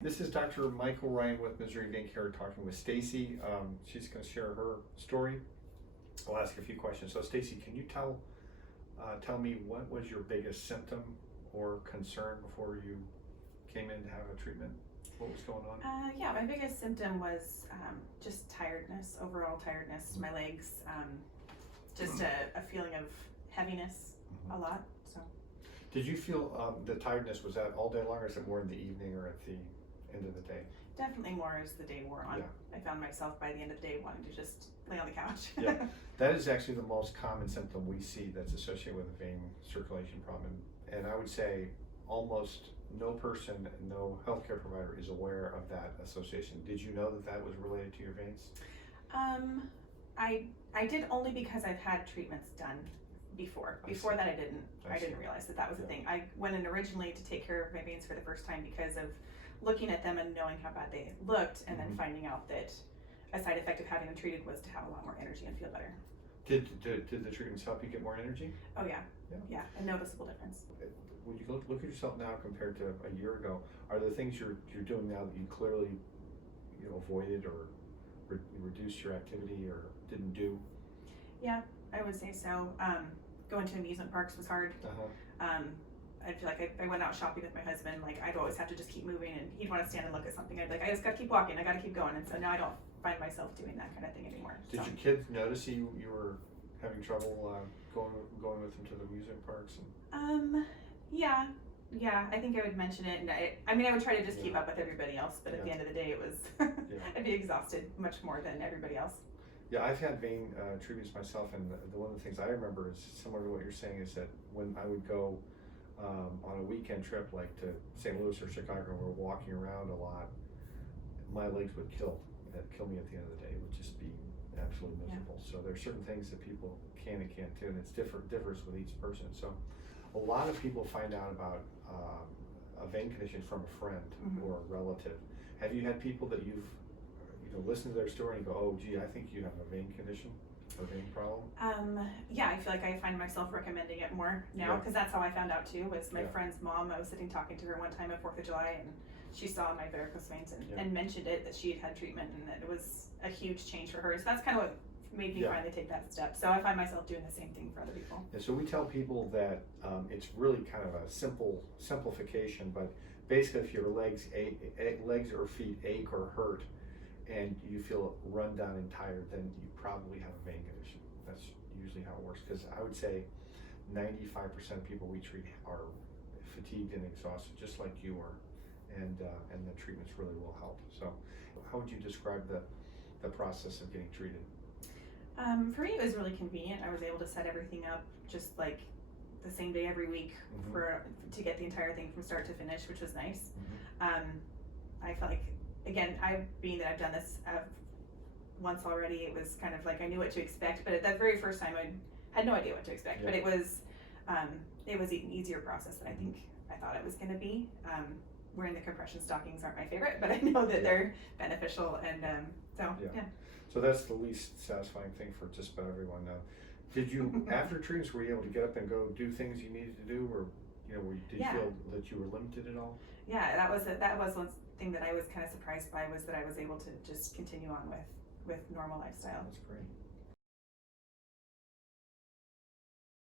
This is Dr. Michael Ryan with Missouri Vein Care talking with Stacey. She's going to share her story. I'll ask a few questions. So Stacey, can you tell me what was your biggest symptom or concern before you came in to have a treatment? What was going on? Yeah, my biggest symptom was just tiredness, overall tiredness to my legs, just a feeling of heaviness a lot. So, did you feel the tiredness, was that all day long, or is it more in the evening or at the end of the day? Definitely more as the day wore on. Yeah. I found myself by the end of the day wanting to just lay on the couch. Yeah, that is actually the most common symptom we see that's associated with a vein circulation problem. And I would say almost no person, no healthcare provider is aware of that association. Did you know that that was related to your veins? I did only because I've had treatments done before. Before that, I didn't realize that that was a thing. I went in originally to take care of my veins for the first time because of looking at them and knowing how bad they looked, and then finding out that a side effect of having them treated was to have a lot more energy and feel better. Did the treatments help you get more energy? Oh yeah, a noticeable difference. When you look at yourself now compared to a year ago, are there things you're doing now that you clearly avoided or reduced your activity or didn't do? Yeah, I would say so. Going to amusement parks was hard. I feel like I went out shopping with my husband, like I'd always have to just keep moving, and he'd want to stand and look at something. I'd be like, I just gotta keep walking, I gotta keep going. And so now I don't find myself doing that kind of thing anymore. Did your kids notice you were having trouble going with them to the amusement parks? Yeah, I think I would mention it, and I would try to just keep up with everybody else, but at the end of the day it was, I'd be exhausted much more than everybody else. Yeah, I've had vein treatments myself, and one of the things I remember is similar to what you're saying, is that when I would go on a weekend trip like to St. Louis or Chicago, and we're walking around a lot, my legs would kill me at the end of the day. It would just be absolutely miserable. So there's certain things that people can and can't do, and it's differs with each person. So a lot of people find out about a vein condition from a friend or a relative. Have you had people that you've listened to their story and go, oh gee, I think you have a vein condition, a vein problem? Yeah, I feel like I find myself recommending it more now, because that's how I found out too, was my friend's mom. I was sitting talking to her one time at 4th of July, and she saw my varicose veins and mentioned it, that she had had treatment, and that it was a huge change for her. So that's kind of what made me finally take that step. So I find myself doing the same thing for other people. Yeah, so we tell people that it's really kind of a simplification, but basically if your legs or feet ache or hurt and you feel run down and tired, then you probably have a vein condition. That's usually how it works, because I would say 95% of people we treat are fatigued and exhausted, just like you are, and the treatments really will help. So how would you describe the process of getting treated? For me, it was really convenient. I was able to set everything up just like the same day every week to get the entire thing from start to finish, which was nice. I felt like, again, being that I've done this once already, it was kind of like I knew what to expect. But at that very first time, I had no idea what to expect. But it was an easier process than I think I thought it was going to be. Wearing the compression stockings aren't my favorite, but I know that they're beneficial, and so. So that's the least satisfying thing for just about everyone now. Did you, after treatments, were you able to get up and go do things you needed to do, or did you feel that you were limited at all? Yeah, that was one thing that I was kind of surprised by, was that I was able to just continue on with normal lifestyle. That's great.